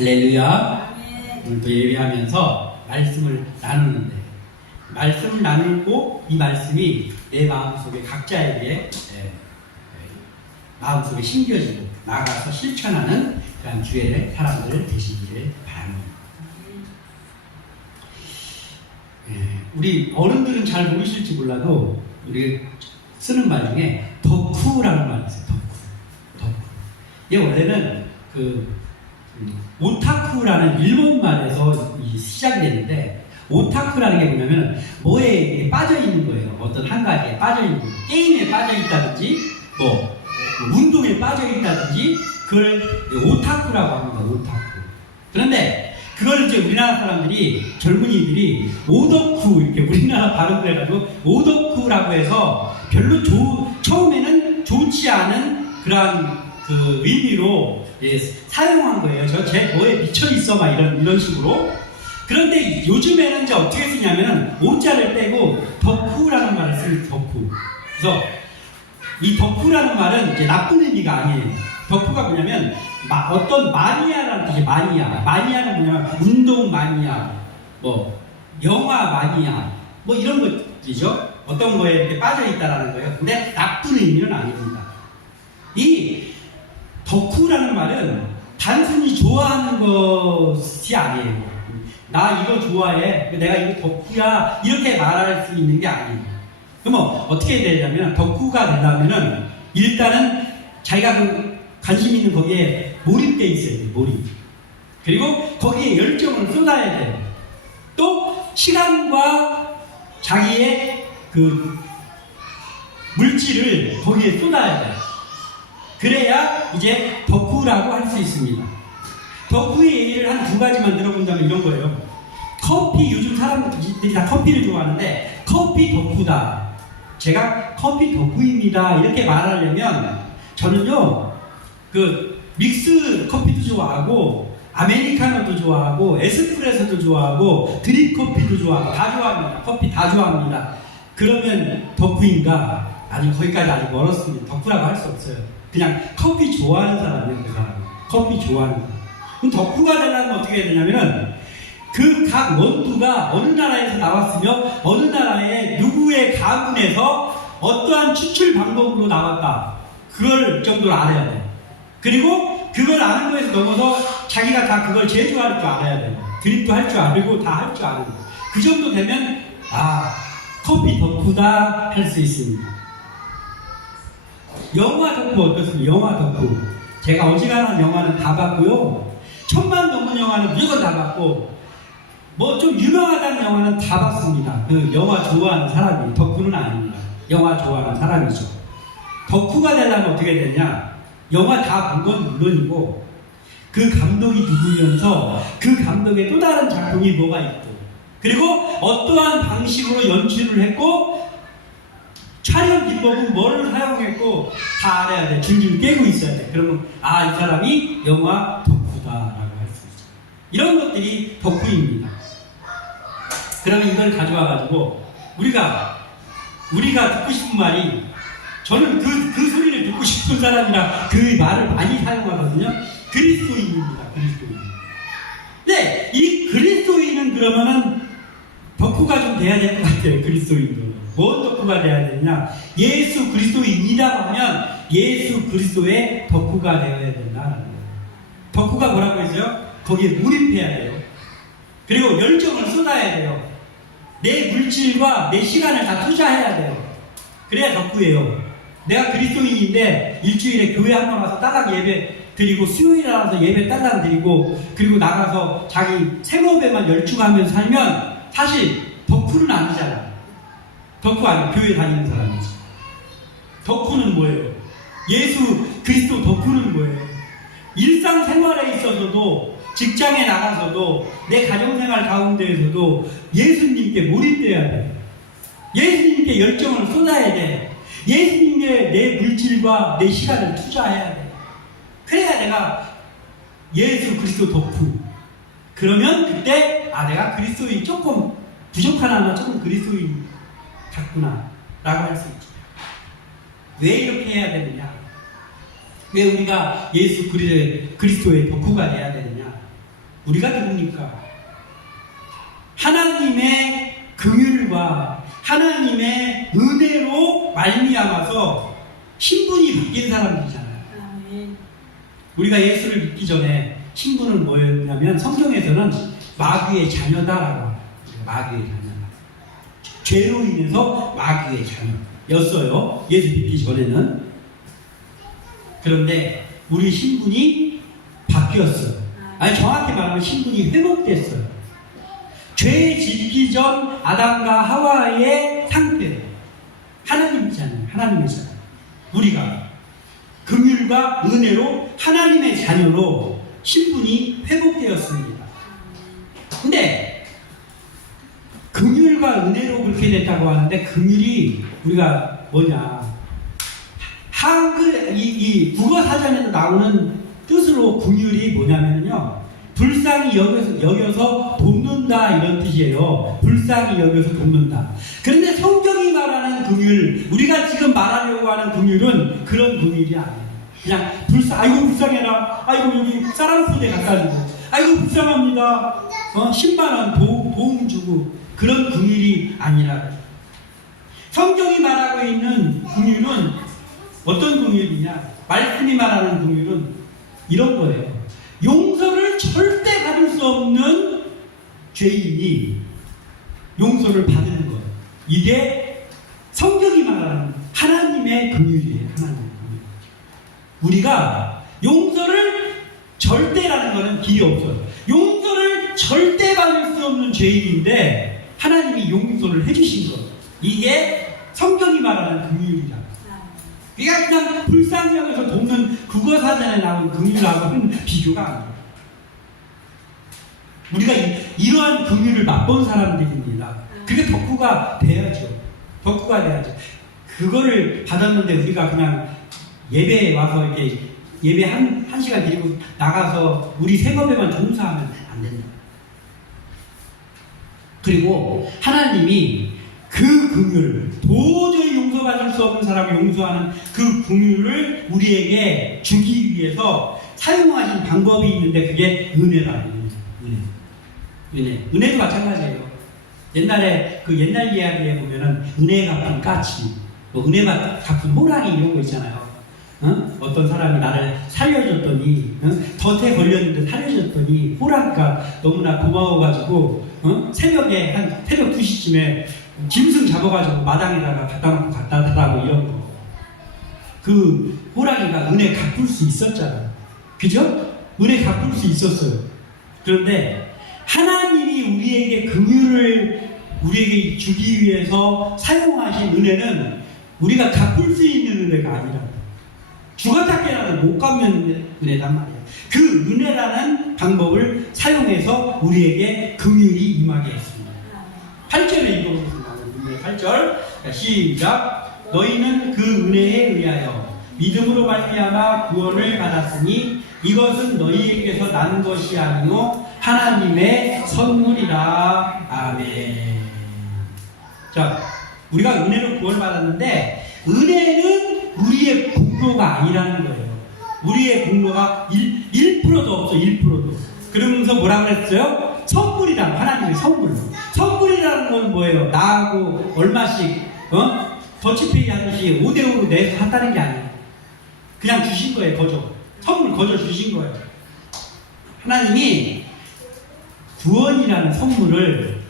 할렐루야. 오늘도 예배하면서 말씀을 나누는데, 말씀을 나누고 이 말씀이 내 마음속에 각자에게 마음속에 심겨지고 나가서 실천하는 그런 주의 사람들 되시기를 바랍니다. 우리 어른들은 잘 모르실지 몰라도 우리 쓰는 말 중에 덕후라는 말이 있어요. 덕후. 이게 원래는 오타쿠라는 일본 말에서 시작이 됐는데, 오타쿠라는 게 뭐냐면 뭐에 빠져 있는 거예요. 어떤 한 가지에 빠져 있는 거예요. 게임에 빠져 있다든지 뭐 운동에 빠져 있다든지 그걸 오타쿠라고 합니다. 오타쿠. 그런데 그걸 이제 우리나라 사람들이, 젊은이들이 오덕후, 이렇게 우리나라 발음을 해가지고 오덕후라고 해서 별로 처음에는 좋지 않은 그런 그 의미로 사용한 거예요. 쟤 뭐에 미쳐있어, 막 이런 식으로. 그런데 요즘에는 이제 어떻게 쓰냐면 오자를 빼고 덕후라는 말을 쓰는 덕후. 그래서 이 덕후라는 말은 이제 나쁜 의미가 아니에요. 덕후가 뭐냐면 어떤 마니아라는 뜻이 마니아는 뭐냐면 운동 마니아, 뭐 영화 마니아, 뭐 이런 것이죠. 어떤 거에 이렇게 빠져 있다라는 거예요. 근데 나쁜 의미는 아닙니다. 이 덕후라는 말은 단순히 좋아하는 것이 아니에요. 나 이거 좋아해, 내가 이거 덕후야, 이렇게 말할 수 있는 게 아니에요. 그러면 어떻게 되냐면, 덕후가 되려면은 일단은 자기가 관심 있는 거기에 몰입돼 있어야 돼요. 몰입. 그리고 거기에 열정을 쏟아야 돼요. 또 시간과 자기의 물질을 거기에 쏟아야 돼요. 그래야 이제 덕후라고 할 수 있습니다. 덕후의 얘기를 한 두 가지만 들어본다면 이런 거예요. 커피, 요즘 사람들이 다 커피를 좋아하는데 커피 덕후다, 제가 커피 덕후입니다, 이렇게 말하려면 저는요, 믹스 커피도 좋아하고 아메리카노도 좋아하고 에스프레소도 좋아하고 드립 커피도 좋아하고 다 좋아합니다. 커피 다 좋아합니다. 그러면 덕후인가? 아니, 거기까지 아직 멀었습니다. 덕후라고 할 수 없어요. 그냥 커피 좋아하는 사람이에요. 그 사람은 커피 좋아하는 사람. 그럼 덕후가 되려면 어떻게 해야 되냐면은 그 각 원두가 어느 나라에서 나왔으며 어느 나라의 누구의 가문에서 어떠한 추출 방법으로 나왔다, 그걸 정도로 알아야 돼요. 그리고 그걸 아는 거에서 넘어서 자기가 다 그걸 제조할 줄 알아야 돼요. 드립도 할 줄 알고 다 할 줄 아는 거예요. 그 정도 되면 커피 덕후다 할 수 있습니다. 영화 덕후 어떻습니까? 영화 덕후, 제가 어지간한 영화는 다 봤고요, 1000만 넘은 영화는 무조건 다 봤고, 뭐 좀 유명하다는 영화는 다 봤습니다. 그 영화 좋아하는 사람이 덕후는 아닙니다. 영화 좋아하는 사람이죠. 덕후가 되려면 어떻게 되냐? 영화 다 본 건 물론이고 그 감독이 누구면서 그 감독의 또 다른 작품이 뭐가 있고, 그리고 어떠한 방식으로 연출을 했고 촬영 기법은 뭐를 사용했고 다 알아야 돼. 줄줄 깨고 있어야 돼. 그러면 이 사람이 영화 덕후다라고 할 수 있죠. 이런 것들이 덕후입니다. 그러면 이걸 가져와가지고 우리가 듣고 싶은 말이, 저는 그 소리를 듣고 싶은 사람이라 그 말을 많이 사용하거든요. 그리스도인입니다. 그리스도인. 근데 이 그리스도인은 그러면은 덕후가 좀 돼야 될 것 같아요. 그리스도인도. 뭔 덕후가 돼야 되냐? 예수 그리스도인이라고 하면 예수 그리스도의 덕후가 되어야 된다는 거예요. 덕후가 뭐라고 했어요? 거기에 몰입해야 돼요. 그리고 열정을 쏟아야 돼요. 내 물질과 내 시간을 다 투자해야 돼요. 그래야 덕후예요. 내가 그리스도인인데 일주일에 교회 한 번 와서 따닥 예배 드리고, 수요일에 나가서 예배 따닥 드리고, 그리고 나가서 자기 생업에만 열중하면서 살면 사실 덕후는 아니잖아. 덕후 아니고 교회 다니는 사람이지. 덕후는 뭐예요? 예수 그리스도 덕후는 뭐예요? 일상생활에 있어서도, 직장에 나가서도, 내 가정생활 가운데에서도 예수님께 몰입돼야 돼. 예수님께 열정을 쏟아야 돼. 예수님께 내 물질과 내 시간을 투자해야 돼. 그래야 내가 예수 그리스도 덕후. 그러면 그때 내가 그리스도인 조금 부족하나, 조금 그리스도인 같구나 라고 할 수 있죠. 왜 이렇게 해야 되느냐? 왜 우리가 예수 그리스도의 덕후가 돼야 되느냐? 우리가 누굽니까? 하나님의 긍휼과 하나님의 은혜로 말미암아서 신분이 바뀐 사람들이잖아요. 우리가 예수를 믿기 전에 신분은 뭐였냐면 성경에서는 마귀의 자녀다라고 합니다. 마귀의 자녀. 죄로 인해서 마귀의 자녀였어요. 예수 믿기 전에는. 그런데 우리 신분이 바뀌었어요. 아니 정확히 말하면 신분이 회복됐어요. 죄 짓기 전 아담과 하와의 상태. 하나님이잖아요. 하나님의 자녀. 우리가 긍휼과 은혜로 하나님의 자녀로 신분이 회복되었습니다. 근데 긍휼과 은혜로 그렇게 됐다고 하는데 긍휼이 우리가 뭐냐? 한글 이 국어 사전에도 나오는 뜻으로 긍휼이 뭐냐면요. 불쌍히 여겨서 돕는다 이런 뜻이에요. 불쌍히 여겨서 돕는다. 그런데 성경이 말하는 긍휼, 우리가 지금 말하려고 하는 긍휼은 그런 긍휼이 아니에요. 그냥 아이고 불쌍해라. 아이고 여기 쌀한푼에 갖다 주고. 아이고 불쌍합니다. 10만원 도움 주고. 그런 긍휼이 아니라. 성경이 말하고 있는 긍휼은 어떤 긍휼이냐? 말씀이 말하는 긍휼은 이런 거예요. 용서를 절대 받을 수 없는 죄인이 용서를 받는 거예요. 이게 성경이 말하는 하나님의 긍휼이에요. 하나님의 긍휼. 우리가 용서를 절대라는 것은 길이 없어요. 용서를 절대 받을 수 없는 죄인인데 하나님이 용서를 해주신 거예요. 이게 성경이 말하는 긍휼이다. 그러니까 그냥 불쌍히 여겨서 돕는 국어사전에 나온 긍휼하고는 비교가 안 돼요. 우리가 이러한 긍휼을 맛본 사람들입니다. 그게 덕후가 돼야죠. 덕후가 돼야죠. 그거를 받았는데 우리가 그냥 예배에 와서 이렇게 예배 한 시간 드리고 나가서 우리 생업에만 종사하면 안 된다. 그리고 하나님이 그 긍휼을 도저히 용서받을 수 없는 사람을 용서하는 그 긍휼을 우리에게 주기 위해서 사용하신 방법이 있는데 그게 은혜라는 은혜. 은혜도 마찬가지예요. 옛날에 그 옛날 이야기에 보면은 은혜 갚은 까치, 뭐 은혜 갚은 호랑이 이런 거 있잖아요. 어떤 사람이 나를 살려줬더니 덫에 걸렸는데 살려줬더니 호랑이가 너무나 고마워가지고 새벽에 한 새벽 2시쯤에 짐승 잡아가지고 마당에다가 갖다 놓고 갖다 달라고 이런 거. 그 호랑이가 은혜 갚을 수 있었잖아요. 그죠? 은혜 갚을 수 있었어요. 그런데 하나님이 우리에게 긍휼을 우리에게 주기 위해서 사용하신 은혜는 우리가 갚을 수 있는 은혜가 아니라 죽었다깨라도 못 갚는 은혜란 말이에요. 그 은혜라는 방법을 사용해서 우리에게 긍휼이 임하게 했습니다. 8절에 읽어보겠습니다. 8절 시작. 너희는 그 은혜에 의하여 믿음으로 말미암아 구원을 받았으니 이것은 너희에게서 난 것이 아니요 하나님의 선물이라. 아멘. 자, 우리가 은혜로 구원을 받았는데 은혜는 우리의 공로가 아니라는 거예요. 우리의 공로가 1%도 없어. 1%도. 그러면서 뭐라 그랬어요? 선물이란 하나님의 선물. 선물이라는 건 뭐예요? 나하고 얼마씩 더치페이 하듯이 5대5로 내서 한다는 게 아니에요. 그냥 주신 거예요. 거저. 선물 거저 주신 거예요. 하나님이 구원이라는 선물을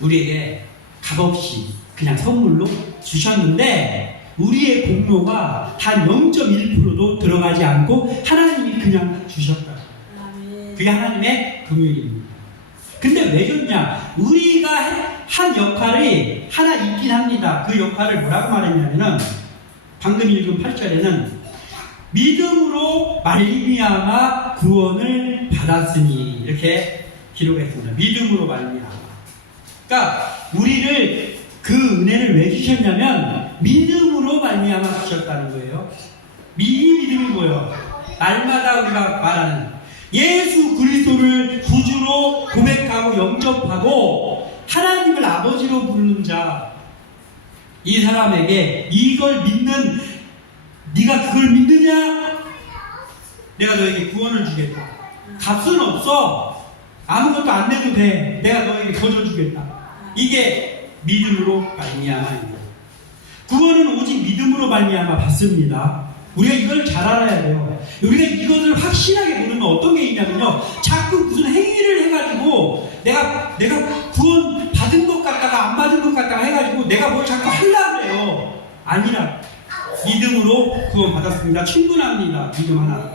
우리에게 값없이 그냥 선물로 주셨는데 우리의 공로가 단 0.1%도 들어가지 않고 하나님이 그냥 주셨다. 그게 하나님의 긍휼입니다. 근데 왜 줬냐? 우리가 한 역할이 하나 있긴 합니다. 그 역할을 뭐라고 말했냐면은 방금 읽은 8절에는 믿음으로 말미암아 구원을 받았으니 이렇게 기록했습니다. 믿음으로 말미암아. 그러니까 우리를 그 은혜를 왜 주셨냐면 믿음으로 말미암아 주셨다는 거예요. 이 믿음이 뭐예요? 날마다 우리가 말하는 예수 그리스도를 구주로 고백하고 영접하고 하나님을 아버지로 부르는 자, 이 사람에게 이걸 믿는, 네가 그걸 믿느냐? 내가 너에게 구원을 주겠다. 값은 없어. 아무것도 안 내도 돼. 내가 너에게 더 줘주겠다. 이게 믿음으로 말미암아입니다. 구원은 오직 믿음으로 말미암아 받습니다. 우리가 이걸 잘 알아야 돼요. 우리가 이것을 확실하게 모르면 어떤 게 있냐면요, 자꾸 무슨 행위를 해가지고 내가 구원 받은 것 같다가 안 받은 것 같다가 해가지고 내가 뭘 자꾸 하려고 해요. 아니라 믿음으로 구원 받았습니다. 충분합니다. 믿음 하나.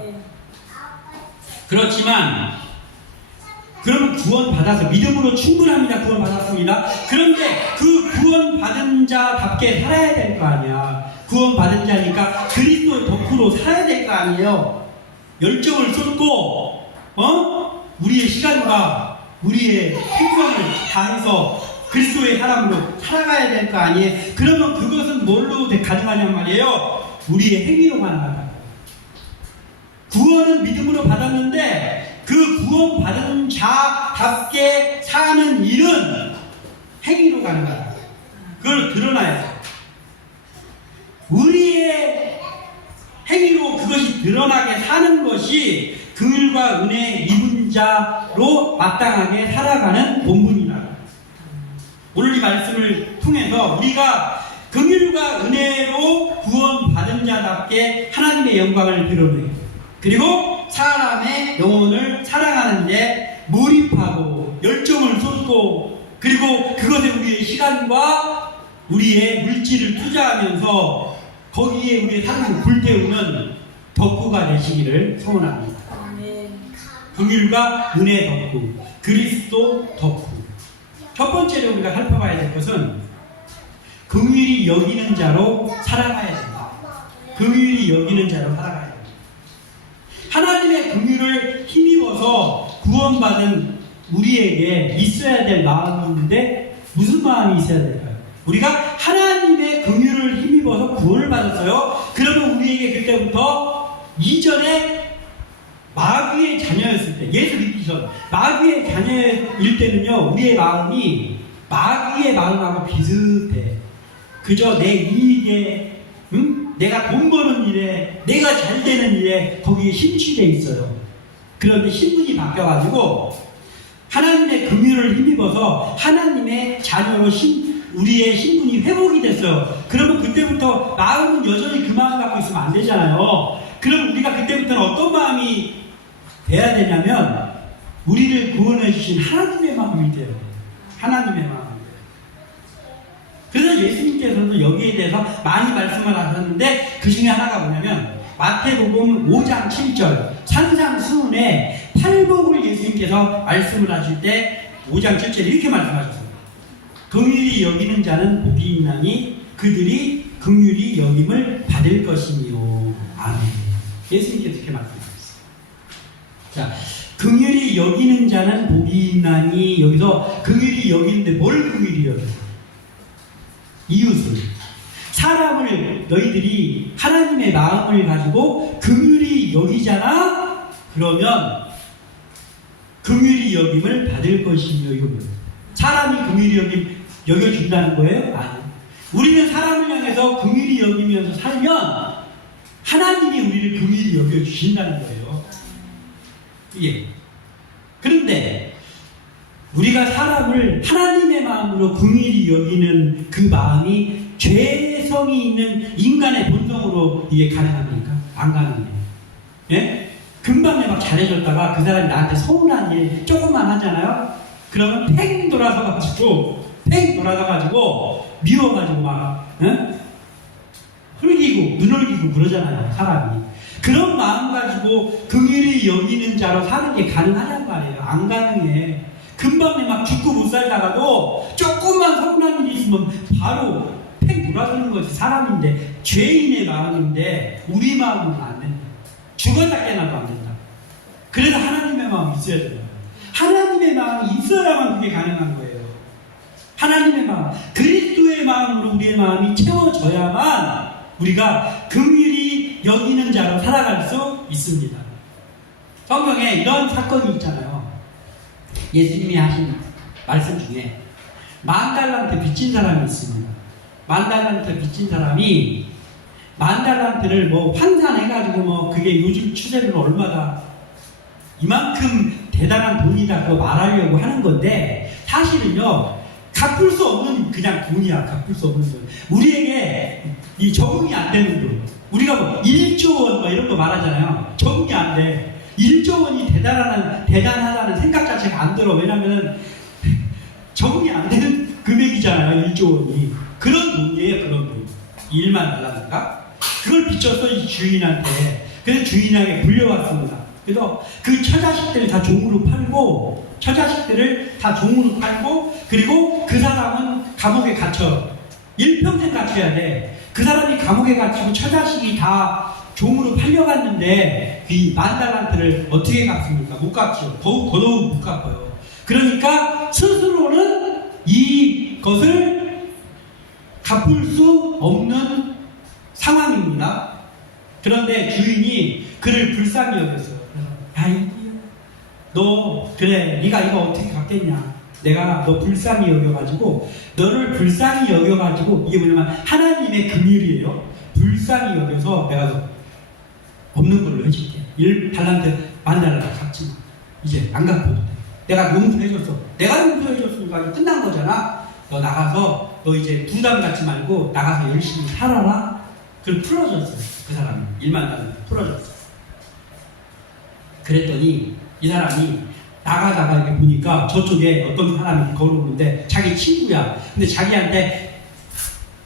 그렇지만 그럼 구원 받아서 믿음으로 충분합니다. 구원 받았습니다. 그런데 그 구원 받은 자답게 살아야 될 거 아니야. 구원 받은 자니까 그리스도의 덕후로 살아야 될 거 아니에요. 열정을 쏟고 우리의 시간과 우리의 행성을 다해서 그리스도의 사람으로 살아가야 될 거 아니에요. 그러면 그것은 뭘로 가능하냔 말이에요. 우리의 행위로 가능하다. 구원은 믿음으로 받았는데 그 구원 받은 자답게 사는 일은 행위로 가능하다. 그걸 드러나야 돼. 우리의 행위로 그것이 드러나게 사는 것이 긍휼과 은혜 입은 자로 마땅하게 살아가는 본분이다. 오늘 이 말씀을 통해서 우리가 긍휼과 은혜로 구원받은 자답게 하나님의 영광을 드러내, 그리고 사람의 영혼을 사랑하는 데 몰입하고 열정을 쏟고, 그리고 그것에 우리의 시간과 우리의 물질을 투자하면서 거기에 우리의 삶을 불태우는 덕후가 되시기를 소원합니다. 긍휼과 은혜 덕후, 그리스도 덕후. 첫 번째로 우리가 살펴봐야 될 것은 긍휼히 여기는 자로 살아가야 된다. 긍휼히 여기는 자로 살아가야 된다. 하나님의 긍휼을 힘입어서 구원받은 우리에게 있어야 될 마음인데 무슨 마음이 있어야 될까요? 우리가 하나님의 긍휼을 힘입어서 구원을 받았어요. 그러면 우리에게 그때부터 이전에 마귀의 자녀였을 때, 예수 믿기 전 마귀의 자녀일 때는요, 우리의 마음이 마귀의 마음하고 비슷해. 그저 내 이익에, 내가 돈 버는 일에, 내가 잘 되는 일에 거기에 심취되어 있어요. 그런데 신분이 바뀌어가지고 하나님의 긍휼을 힘입어서 하나님의 자녀로 우리의 신분이 회복이 됐어요. 그러면 그때부터 마음은 여전히 그 마음 갖고 있으면 안 되잖아요. 그럼 우리가 그때부터는 어떤 마음이 돼야 되냐면 우리를 구원해 주신 하나님의 마음이 돼야 돼요. 하나님의 마음. 그래서 예수님께서도 여기에 대해서 많이 말씀을 하셨는데 그 중에 하나가 뭐냐면 마태복음 5장 7절 산상수훈에 팔복을 예수님께서 말씀을 하실 때 5장 7절에 이렇게 말씀하셨습니다. 긍휼히 여기는 자는 복이 있나니 그들이 긍휼히 여김을 받을 것이니요. 아멘. 예수님께서 이렇게 말씀하셨어요. 자, 긍휼히 여기는 자는 복이 있나니, 여기서 긍휼히 여기는데 뭘 긍휼히 여겨요? 이웃을, 사람을 너희들이 하나님의 마음을 가지고 긍휼히 여기잖아? 그러면 긍휼히 여김을 받을 것이며, 이거 뭐예요? 사람이 긍휼히 여겨준다는 거예요? 아니. 우리는 사람을 향해서 긍휼히 여기면서 살면 하나님이 우리를 긍휼히 여겨주신다는 거예요. 예. 그런데 우리가 사람을 하나님의 마음으로 긍휼히 여기는 그 마음이 죄성이 있는 인간의 본성으로 이게 가능합니까? 안 가능해요. 예? 금방 막 잘해줬다가 그 사람이 나한테 서운한 일 조금만 하잖아요? 그러면 팽 돌아서가지고 미워가지고 막 흘기고 눈을기고 그러잖아요, 사람이. 그런 마음 가지고 긍휼히 여기는 자로 사는 게 가능하단 말이에요. 안 가능해. 금방 막 죽고 못 살다가도 조금만 서운한 일이 있으면 바로 팽 돌아서는 것이 사람인데, 죄인의 마음인데 우리 마음은 안 된다. 죽었다 깨나도 안 된다. 그래서 하나님의 마음이 있어야 된다. 하나님의 마음이 있어야만 그게 가능한 거예요. 하나님의 마음, 그리스도의 마음으로 우리의 마음이 채워져야만 우리가 긍휼히 여기는 자로 살아갈 수 있습니다. 성경에 이런 사건이 있잖아요. 예수님이 하신 말씀 중에 10,000달란트 빚진 사람이 있습니다. 10,000달란트 빚진 사람이 10,000달란트를 뭐 환산해가지고 뭐 그게 요즘 추세로 얼마다 이만큼 대단한 돈이다 그거 말하려고 하는 건데 사실은요 갚을 수 없는 그냥 돈이야. 갚을 수 없는 돈. 우리에게 이 적응이 안 되는 돈. 우리가 뭐 1조 원 뭐 이런 거 말하잖아요. 적응이 안 돼. 1조 원이 대단하다는 생각 자체가 안 들어. 왜냐면은 적응이 안 되는 금액이잖아요. 1조 원이. 그런 돈이에요. 그런 돈. 1만 달러인가? 그걸 빚졌어 이 주인한테. 그래서 주인에게 불려왔습니다. 그래서 그 처자식들을 다 종으로 팔고 그리고 그 사람은 감옥에 갇혀. 일평생 갇혀야 돼. 그 사람이 감옥에 갇히고 처자식이 다 종으로 팔려갔는데 이 10,000달란트를 어떻게 갚습니까? 못 갚죠. 더더욱 못 갚아요. 그러니까 스스로는 이것을 갚을 수 없는 상황입니다. 그런데 주인이 그를 불쌍히 여겼어요. 야, 너 그래 네가 이거 어떻게 갚겠냐. 내가 너 불쌍히 여겨가지고 너를 불쌍히 여겨가지고 이게 뭐냐면 하나님의 긍휼이에요. 불쌍히 여겨서 내가 없는 걸로 해줄게. 1달란트 10,000달란트 갚지 마. 이제 안 갚아도 돼. 내가 용서해줬어. 내가 용서해줬으니까 끝난 거잖아. 너 나가서 너 이제 부담 갖지 말고 나가서 열심히 살아라. 그걸 풀어줬어요. 그 사람이 10,000달란트 풀어줬어. 그랬더니 이 사람이 나가다가 이렇게 보니까 저쪽에 어떤 사람이 걸어오는데 자기 친구야. 근데 자기한테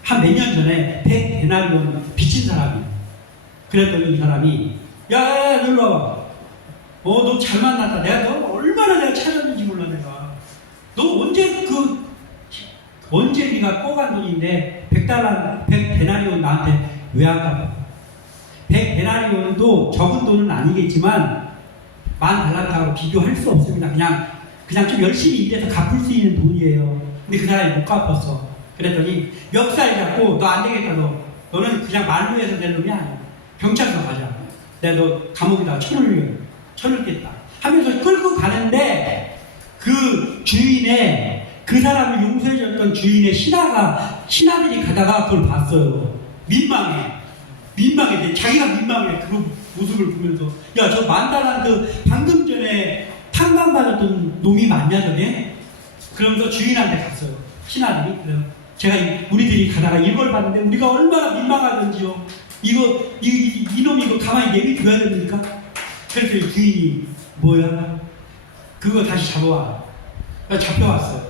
한 몇 년 전에 100데나리온 빚진 사람이야. 그랬더니 이 사람이 야, 놀러 와봐. 너 잘 만났다. 너 얼마나 내가 찾았는지 몰라 내가. 너 언제 네가 꺼간 돈인데 100데나리온 나한테 왜 안 갚아? 100데나리온도 적은 돈은 아니겠지만 10,000달란트하고 비교할 수 없습니다. 그냥 좀 열심히 일해서 갚을 수 있는 돈이에요. 근데 그 사람이 못 갚았어. 그랬더니 멱살 잡고 너 안 되겠다. 너는 그냥 말로 해서 될 놈이 아니야. 경찰서 가자. 내가 너 감옥에다가 쳐넣겠다. 하면서 끌고 가는데 그 그 사람을 용서해줬던 주인의 신하들이 가다가 그걸 봤어요. 민망해. 자기가 민망해. 그 모습을 보면서 야, 저 10,000달란트 방금 전에 탕감받았던 놈이 맞냐 저게? 그러면서 주인한테 갔어요. 신하들이. 우리들이 가다가 이걸 봤는데 우리가 얼마나 민망하던지요. 이놈이 이거 가만히 내비둬야 됩니까? 그랬더니 주인이 뭐야? 그거 다시 잡아와. 잡혀왔어요.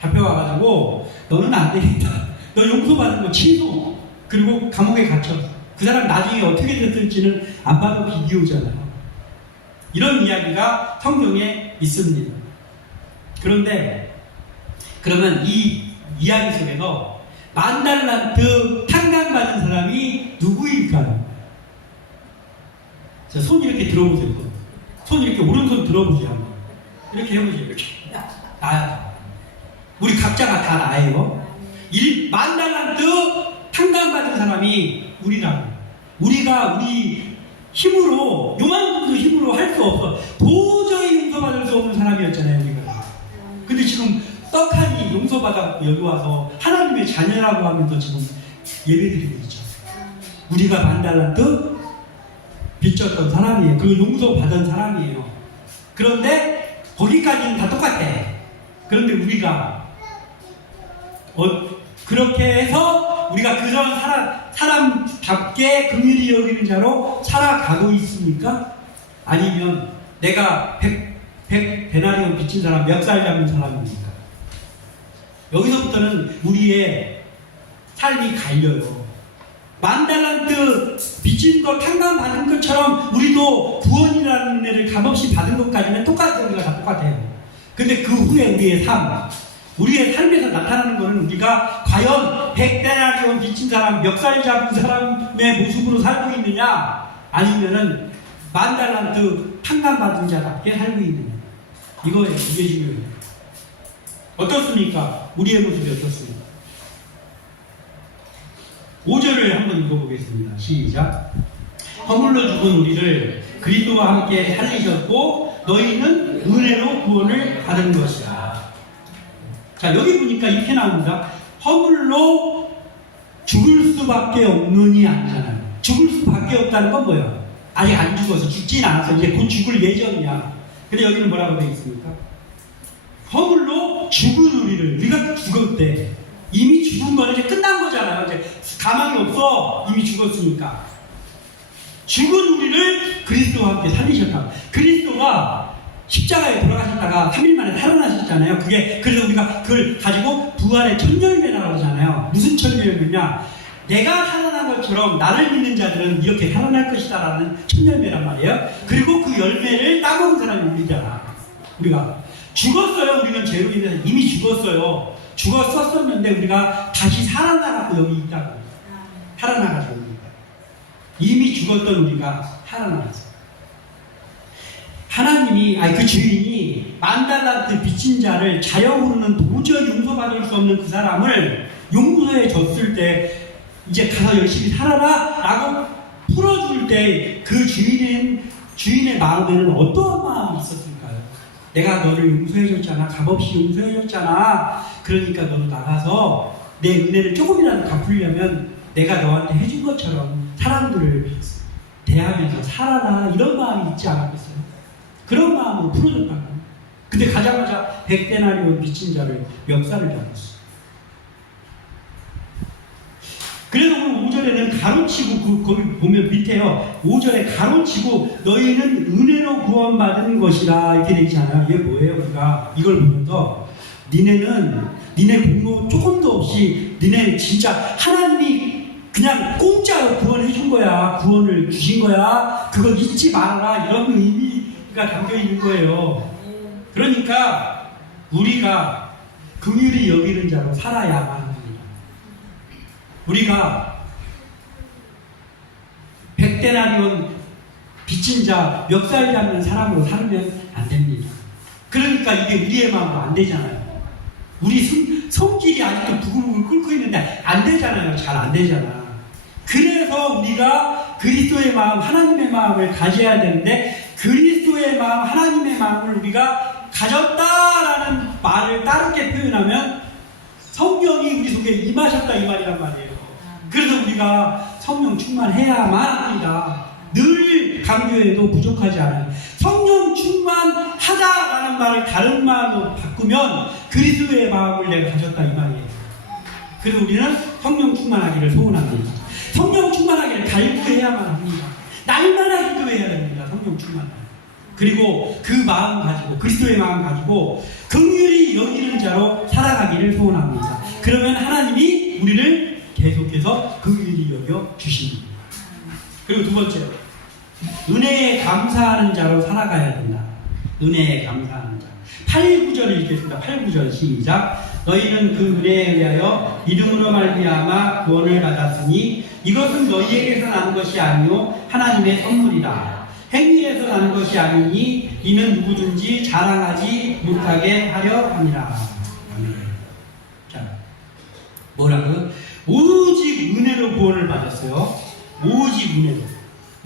잡혀와가지고 너는 안 되겠다. 너 용서받은 거 취소. 그리고 감옥에 갇혀. 그 사람 나중에 어떻게 됐을지는 안 봐도 비디오잖아요. 이런 이야기가 성경에 있습니다. 그런데 그러면 이 이야기 속에서 10,000달란트 탕감받은 사람이 누구일까요? 자, 손 이렇게 들어보세요. 손 이렇게 오른손 들어보세요. 이렇게 해보세요. 이렇게. 나야. 우리 각자가 다 나예요. 10,000달란트 탕감받은 사람이 우리라고. 우리가 우리 힘으로 요만큼도 힘으로 할 수 없어. 도저히 용서받을 수 없는 사람이었잖아요. 우리가. 근데 지금 떡하니 용서받았고 여기 와서 하나님의 자녀라고 하면서 지금 예배드리고 있죠. 우리가 10,000달란트 빚졌던 사람이에요. 그리고 용서받은 사람이에요. 그런데 거기까지는 다 똑같아. 그런데 우리가 그렇게 해서 우리가 그런 사람답게 긍휼히 여기는 자로 살아가고 있습니까? 아니면 내가 100데나리온 빚진 사람, 멱살 잡는 사람입니까? 여기서부터는 우리의 삶이 갈려요. 10,000달란트 빚진 걸 탕감받은 것처럼 우리도 구원이라는 은혜를 값없이 받은 것까지는 똑같은 우리가 다 똑같아요. 근데 그 후에 우리의 삶에서 나타나는 것은 우리가 과연 100데나리온 빚진 사람, 멱살 잡은 사람의 모습으로 살고 있느냐, 아니면은 10,000달란트 탕감받은 자답게 살고 있느냐. 이게 중요해요. 어떻습니까? 우리의 모습이 어떻습니까? 5절을 한번 읽어보겠습니다. 시작. 허물로 죽은 우리를 그리스도와 함께 살리셨고 너희는 은혜로 구원을 받은 것이다. 자, 여기 보니까 이렇게 나옵니다. 허물로 죽을 수밖에 없느니 아니잖아요. 죽을 수밖에 없다는 건 뭐예요? 아직 안 죽어서 죽진 않았어. 이제 곧 죽을 예정이야. 근데 여기는 뭐라고 되어 있습니까? 허물로 죽은 우리가 죽을 때 이미 죽은 거는 이제 끝난 거잖아요. 이제 가망이 없어. 이미 죽었으니까. 죽은 우리를 그리스도와 함께 살리셨다. 그리스도가 십자가에 돌아가셨다가 3일 만에 살아나셨잖아요. 그래서 우리가 그걸 가지고 부활의 첫 열매라고 하잖아요. 무슨 첫 열매냐? 내가 살아난 것처럼 나를 믿는 자들은 이렇게 살아날 것이다 라는 첫 열매란 말이에요. 그리고 그 열매를 따먹은 사람이 우리잖아. 우리가 죽었어요. 우리는 죄로 인해서 이미 죽었어요. 죽었었는데 우리가 다시 살아나가고 여기 있다고. 살아나가죠. 이미 죽었던 우리가 살아나갔어요. 하나님이, 그 주인이 만달란트 빚진 자를 자영으로는 도저히 용서받을 수 없는 그 사람을 용서해 줬을 때 이제 가서 열심히 살아라 라고 풀어줄 때 그 주인의 마음에는 어떠한 마음이 있었을까요? 내가 너를 용서해 줬잖아. 값없이 용서해 줬잖아. 그러니까 너도 나가서 내 은혜를 조금이라도 갚으려면 내가 너한테 해준 것처럼 사람들을 대하면서 살아라. 이런 마음이 있지 않았겠어요? 그런 마음으로 풀어줬다고. 근데 가자마자 100데나리온 빚진 자를 멱살을 잡았어. 그래서 오늘 5절에는 가로치고, 거기 보면 밑에요. 5절에 가로치고 너희는 은혜로 구원받은 것이라 이렇게 되어 있잖아요. 이게 뭐예요? 우리가 이걸 보면서 니네 공로 조금도 없이 니네 진짜 하나님이 그냥 공짜로 구원해 준 거야. 구원을 주신 거야. 그거 잊지 말아라. 이런 의미가 담겨 있는 거예요. 그러니까 우리가 긍휼히 여기는 자로 살아야만 합니다. 우리가 100데나리온 빚진 자 멱살 잡는 사람으로 살면 안 됩니다. 그러니까 이게 우리의 마음으로 안 되잖아요. 우리 성질이 아직도 부글부글 끓고 있는데 안 되잖아요. 잘 안 되잖아. 그래서 우리가 그리스도의 마음, 하나님의 마음을 가져야 되는데 그리스도의 마음, 하나님의 마음을 우리가 가졌다라는 말을 다르게 표현하면 성령이 우리 속에 임하셨다 이 말이란 말이에요. 그래서 우리가 성령 충만해야만 합니다. 늘 강조해도 부족하지 않아요. 성령 충만하다라는 말을 다른 말로 바꾸면 그리스도의 마음을 내가 가졌다 이 말이에요. 그래서 우리는 성령 충만하기를 소원합니다. 성령 충만하기를 갈구해야만 합니다. 날마다 기도해야 됩니다. 성령 충만하기. 그리고 그 마음 가지고 그리스도의 마음 가지고 긍휼히 여기는 자로 살아가기를 소원합니다. 그러면 하나님이 우리를 계속해서 긍휼히 여겨 주십니다. 그리고 두 번째로 은혜에 감사하는 자로 살아가야 된다. 은혜에 감사하는 자. 8, 9절을 읽겠습니다. 8, 9절 시작. 너희는 그 은혜에 의하여 믿음으로 말미암아 구원을 받았으니 이것은 너희에게서 나는 것이 아니요 하나님의 선물이다. 행위에서 나는 것이 아니니 이는 누구든지 자랑하지 못하게 하려 함이라. 자, 뭐라고요? 오직 은혜로 구원을 받았어요. 오직 은혜로.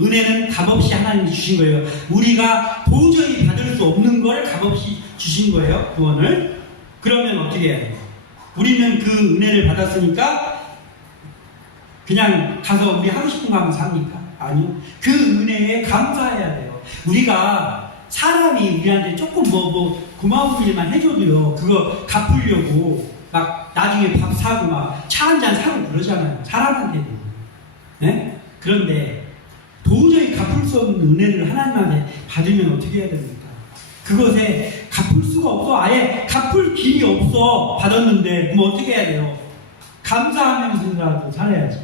은혜는 값없이 하나님이 주신 거예요. 우리가 도저히 받을 수 없는 걸 값없이 주신 거예요. 구원을. 그러면 어떻게 해야 돼요? 우리는 그 은혜를 받았으니까 그냥 가서 우리 하고 싶은 거 하면 삽니까? 아니요. 그 은혜에 감사해야 돼요. 우리가 사람이 우리한테 조금 고마운 일만 해줘도요. 그거 갚으려고 막 나중에 밥 사고 막 차 한 잔 사고 그러잖아요. 사람한테도. 네? 그런데 도저히 갚을 수 없는 은혜를 하나님한테 받으면 어떻게 해야 됩니까? 그것에 갚을 수가 없어. 아예 갚을 길이 없어. 받았는데 그럼 어떻게 해야 돼요? 감사하면서라도 살아야지.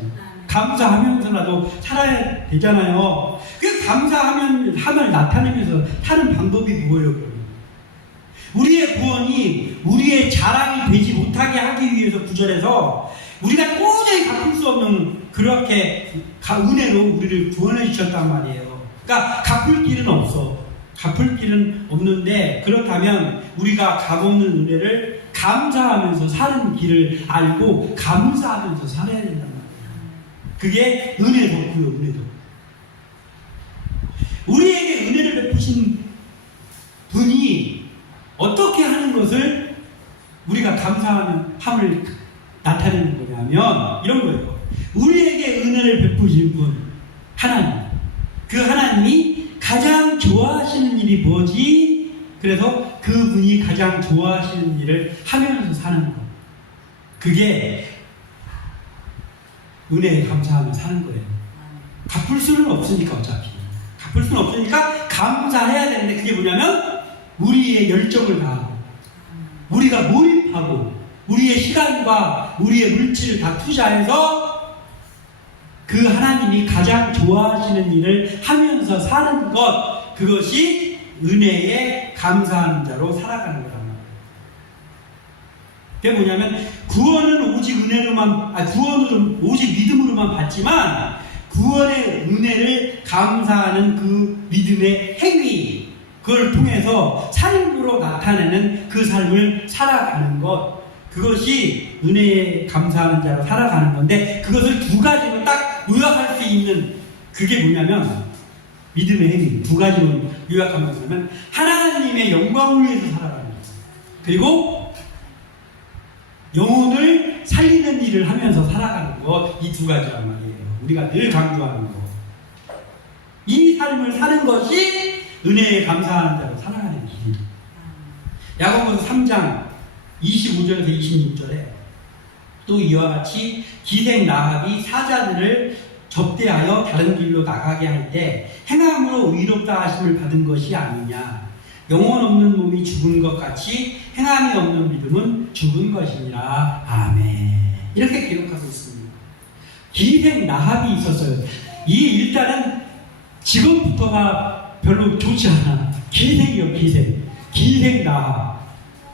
감사하면서라도 살아야 되잖아요. 그 감사함을 나타내면서 사는 방법이 뭐예요? 우리의 구원이 우리의 자랑이 되지 못하게 하기 위해서 구절에서 우리가 도저히 갚을 수 없는 그렇게 은혜로 우리를 구원해 주셨단 말이에요. 그러니까 갚을 길은 없어. 갚을 길은 없는데 그렇다면 우리가 값없는 은혜를 감사하면서 사는 길을 알고 감사하면서 살아야 된단 말이에요. 그게 은혜도고요. 은혜도. 우리에게 은혜를 베푸신 분이 어떻게 하는 것을 우리가 감사함을 나타내는 거냐면 이런 거예요. 우리에게 은혜를 베푸신 분 하나님. 그 하나님이 가장 좋아하시는 일이 뭐지? 그래서 그분이 가장 좋아하시는 일을 하면서 사는 것. 그게 은혜에 감사하며 사는 거예요. 갚을 수는 없으니까 어차피. 갚을 수는 없으니까 감사해야 되는데 그게 뭐냐면 우리의 열정을 다하고 우리가 몰입하고 우리의 시간과 우리의 물질을 다 투자해서 그 하나님이 가장 좋아하시는 일을 하면서 사는 것, 그것이 은혜에 감사하는 자로 살아가는 거란 말이에요. 그게 뭐냐면 구원은 오직 은혜로만, 구원은 오직 믿음으로만 받지만 구원의 은혜를 감사하는 그 믿음의 행위, 그걸 통해서 삶으로 나타내는 그 삶을 살아가는 것, 그것이 은혜에 감사하는 자로 살아가는 건데, 그것을 두 가지로 딱 요약할 수 있는 그게 뭐냐면 믿음의 행위, 두 가지로 요약하면 뭐냐면 하나님의 영광을 위해서 살아가는 것, 그리고 영혼을 살리는 일을 하면서 살아가는 것, 이 두 가지란 말이에요. 우리가 늘 강조하는 것. 이 삶을 사는 것이 은혜에 감사하는 자로 살아가는 길이에요. 야고보서 3장 25절에서 26절에 또 이와 같이 기생 라합이 사자들을 접대하여 다른 길로 나가게 할 때 행함으로 의롭다 하심을 받은 것이 아니냐. 영혼 없는 몸이 죽은 것 같이 행함이 없는 믿음은 죽은 것이니라. 아멘. 이렇게 기록하고 있습니다. 기생 라합이 있었어요. 이 일단은 직업부터가 별로 좋지 않아. 기생이요, 기생. 기생 라합.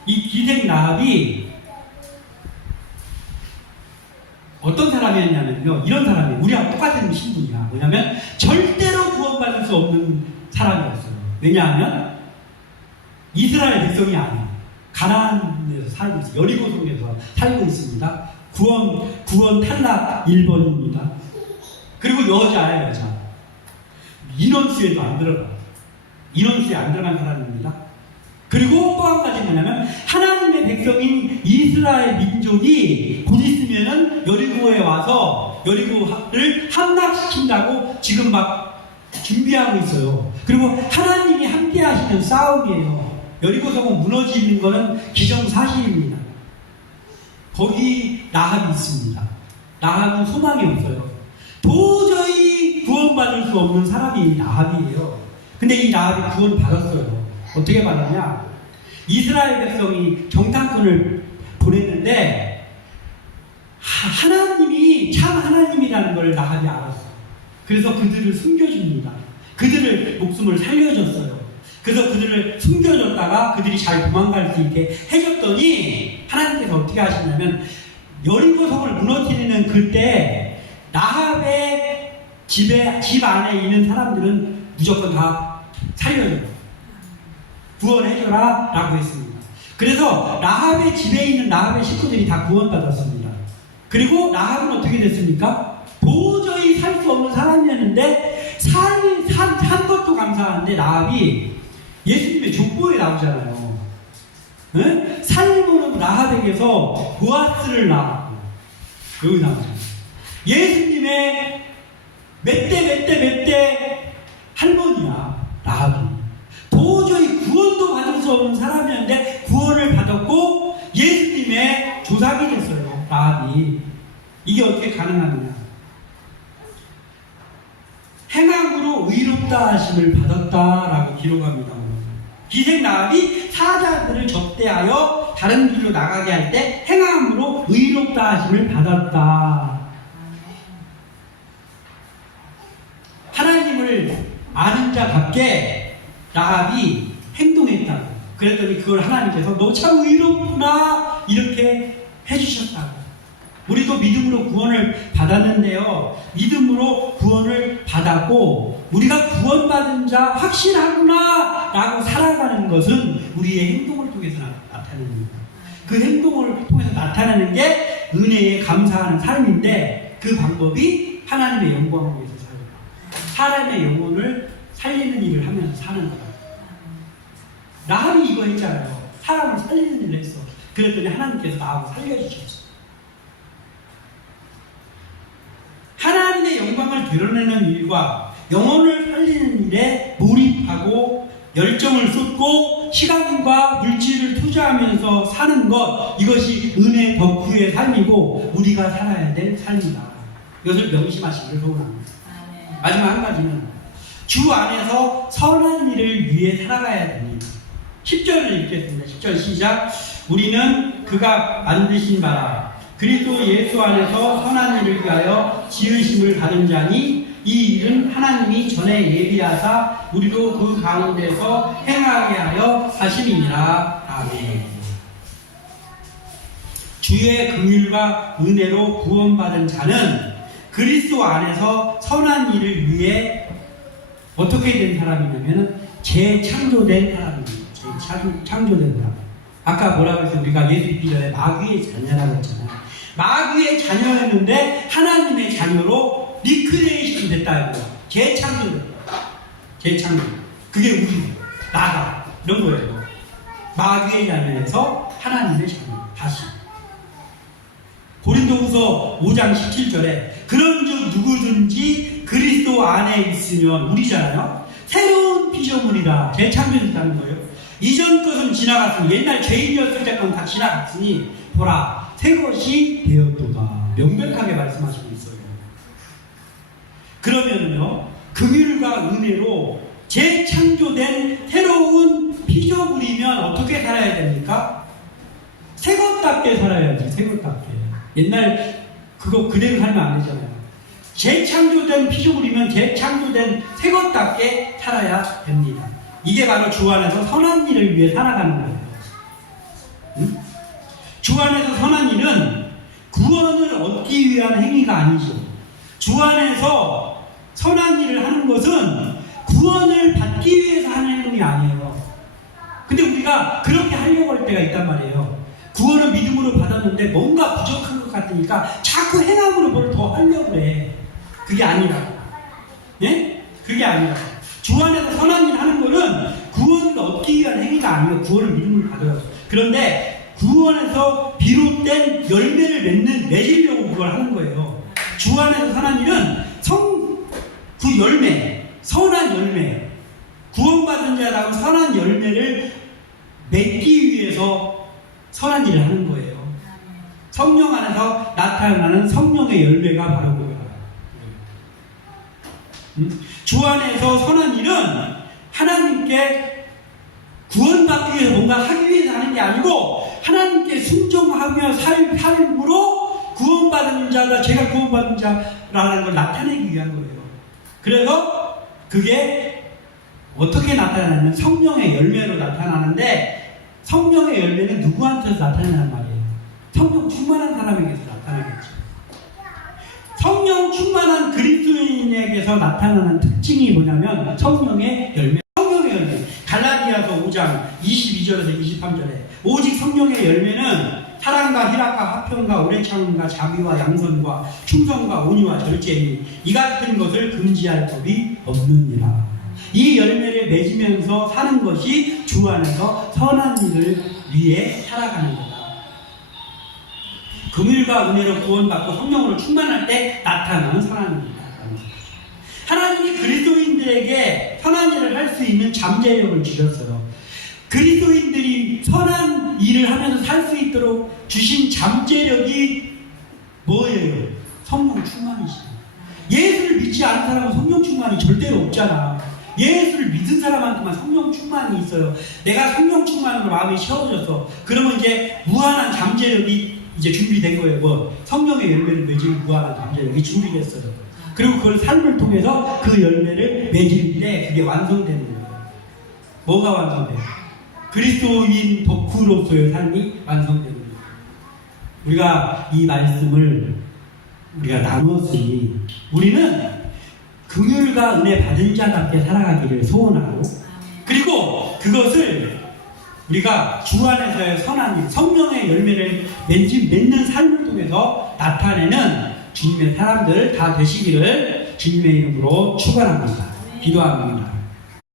이 기생 라합이 어떤 사람이었냐면요, 이런 사람이에요. 우리하고 똑같은 신분이야. 뭐냐면 절대로 구원받을 수 없는 사람이었어요. 왜냐하면 이스라엘 백성이 아니에요. 가나안에서 살고 있어요. 여리고성에서 살고 있습니다. 구원 탈락 1번입니다. 그리고 여자예요, 여자. 인원수에도 안 들어가. 인원수에 안 들어간 사람입니다. 그리고 또 한 가지 뭐냐면 하나님의 백성인 이스라엘 민족이 곧 있으면은 여리고에 와서 여리고를 함락시킨다고 지금 막 준비하고 있어요. 그리고 하나님이 함께 하시는 싸움이에요. 여리고성은 무너지는 것은 기정사실입니다. 거기 라합이 있습니다. 라합은 소망이 없어요. 도저히 구원받을 수 없는 사람이 라합이에요. 근데 이 라합이 구원을 받았어요. 어떻게 받았냐? 이스라엘 백성이 정탐꾼을 보냈는데 하나님이 참 하나님이라는 걸 라합이 알았어요. 그래서 그들을 숨겨줍니다. 그들을 목숨을 살려줬어요. 그래서 그들을 숨겨줬다가 그들이 잘 도망갈 수 있게 해줬더니 하나님께서 어떻게 하시냐면 여리고성을 무너뜨리는 그때 라합의 집 안에 있는 사람들은 무조건 다 살려줘요. 구원해줘라 라고 했습니다. 그래서 라합의 집에 있는 라합의 식구들이 다 구원받았습니다. 그리고 라합은 어떻게 됐습니까? 도저히 살 수 없는 사람이었는데 산 것도 감사한데 라합이 예수님의 족보에 나오잖아요. 응? 살모는 라합에게서 보아스를 낳았고, 여기 나오죠. 예수님의 몇 대 할머니야, 라합이. 도저히 구원도 받을 수 없는 사람이었는데 구원을 받았고 예수님의 조상이 됐어요, 라합이. 이게 어떻게 가능하느냐? 행함으로 의롭다 하심을 받았다라고 기록합니다. 기생 라합이 사자들을 접대하여 다른 길로 나가게 할 때 행함으로 의롭다 하심을 받았다. 하나님을 아는 자답게 라합이 행동했다고. 그랬더니 그걸 하나님께서 너 참 의롭구나 이렇게 해주셨다고. 우리도 믿음으로 구원을 받았는데요, 믿음으로 구원을 받았고 우리가 구원받은 자 확신하구나 라고 살아가는 것은 우리의 행동을 통해서 나타냅니다. 그 행동을 통해서 나타내는 게 은혜에 감사하는 삶인데, 그 방법이 하나님의 영광을 위해서 살고 사람의 영혼을 살리는 일을 하면서 사는 거다. 라합이 이거 했잖아요. 사람을 살리는 일을 했어. 그랬더니 하나님께서 나하고 살려주셨어. 하나님의 영광을 드러내는 일과 영혼을 살리는 일에 몰입하고 열정을 쏟고 시간과 물질을 투자하면서 사는 것, 이것이 은혜 덕후의 삶이고 우리가 살아야 될 삶이다. 이것을 명심하시기를 소원합니다. 마지막 한 가지는 주 안에서 선한 일을 위해 살아가야 됩니다. 10절을 읽겠습니다. 10절 시작. 우리는 그가 만드신 바라 그리스도 예수 안에서 선한 일을 위하여 지으심을 받은 자니 이 일은 하나님이 전에 예비하사 우리도 그 가운데서 행하게 하여 하심이니라. 아멘. 주의 긍휼과 은혜로 구원받은 자는 그리스도 안에서 선한 일을 위해 어떻게 된 사람이냐면 재창조된 사람입니다. 재창조된 사람. 아까 뭐라고 했어요? 우리가 예수 믿기 전에 마귀의 자녀라고 했잖아요. 마귀의 자녀였는데 하나님의 자녀로 리크레이션 됐다. 재창조. 재창조. 그게 우리, 나다. 이런 거예요. 마귀의 자녀에서 하나님의 자녀. 다시. 고린도후서 5장 17절에 그런즉 누구든지 그리스도 안에 있으면 우리잖아요. 새로운 피조물이라 재창조됐다는 거예요. 이전 것은 지나갔으니 옛날 죄인이었을 때 건 다 지나갔으니 보라 새 것이 되었도다. 명백하게 말씀하시고 있어요. 그러면요 긍휼과 은혜로 재창조된 새로운 피조물이면 어떻게 살아야 됩니까? 새 것답게 살아야지. 새 것답게. 옛날 그거 그대로 살면 안 되잖아요. 재창조된 피조물이면 재창조된 새 것답게 살아야 됩니다. 이게 바로 주 안에서 선한 일을 위해 살아가는 거예요. 응? 주 안에서 선한 일은 구원을 얻기 위한 행위가 아니죠. 주 안에서 선한 일을 하는 것은 구원을 받기 위해서 하는 행위 아니에요. 근데 우리가 그렇게 하려고 할 때가 있단 말이에요. 구원을 믿음으로 받았는데 뭔가 부족한 것 같으니까 자꾸 행함으로 뭘 더 하려고 해. 그게 아니라. 예? 그게 아니라. 주 안에서 선한 일 하는 거는 구원을 얻기 위한 행위가 아니에요. 구원을 믿음으로 받아요. 그런데 구원에서 비롯된 열매를 맺으려고 그걸 하는 거예요. 주 안에서 선한 일은 그 열매, 선한 열매, 구원받은 자라고 선한 열매를 맺기 위해서 선한 일을 하는 거예요. 성령 안에서 나타나는 성령의 열매가 바로 그거예요. 주 안에서 선한 일은 하나님께 구원받기 위해서 뭔가 하기 위해서 하는 게 아니고 하나님께 순종하며 삶으로 구원받은 자가 제가 구원받은 자라는 걸 나타내기 위한 거예요. 그래서 그게 어떻게 나타나냐면 성령의 열매로 나타나는데 성령의 열매는 누구한테서 나타나는 말이에요? 성령 충만한 사람에게서 나타나겠죠. 성령 충만한 그리스도인에게서 나타나는 특징이 뭐냐면 성령의 열매. 성령의 열매. 갈라디아서 5장 22절에서 23절에 오직 성령의 열매는 사랑과 희락과 화평과 오래 참음과 자비와 양선과 충성과 온유와 절제니 이 같은 것을 금지할 법이 없느니라. 이 열매를 맺으면서 사는 것이 주 안에서 선한 일을 위해 살아가는 거다. 긍휼과 은혜로 구원받고 성령으로 충만할 때 나타나는 선한 일이다. 하나님이 그리스도인들에게 선한 일을 할 수 있는 잠재력을 주셨어요. 그리스도인들이 선한 일을 하면서 살 수 있도록 주신 잠재력이 뭐예요? 성령 충만이시죠. 예수를 믿지 않은 사람은 성령 충만이 절대로 없잖아. 예수를 믿은 사람한테만 성령 충만이 있어요. 내가 성령 충만으로 마음이 채워졌어. 그러면 이제 무한한 잠재력이 이제 준비된 거예요. 뭐 성령의 열매를 맺을 무한한 잠재력이 준비됐어요. 그리고 그걸 삶을 통해서 그 열매를 맺을 때 그게 완성되는 거예요. 뭐가 완성돼요? 그리스도인 덕후로서의 삶이 완성되는 거예요. 우리가 이 말씀을 우리가 나누었으니 우리는 긍휼과 은혜 받은 자답게 살아가기를 소원하고 그리고 그것을 우리가 주 안에서의 선한 일, 성령의 열매를 맺는 삶을 통해서 나타내는 주님의 사람들 다 되시기를 주님의 이름으로 축원합니다. 기도합니다.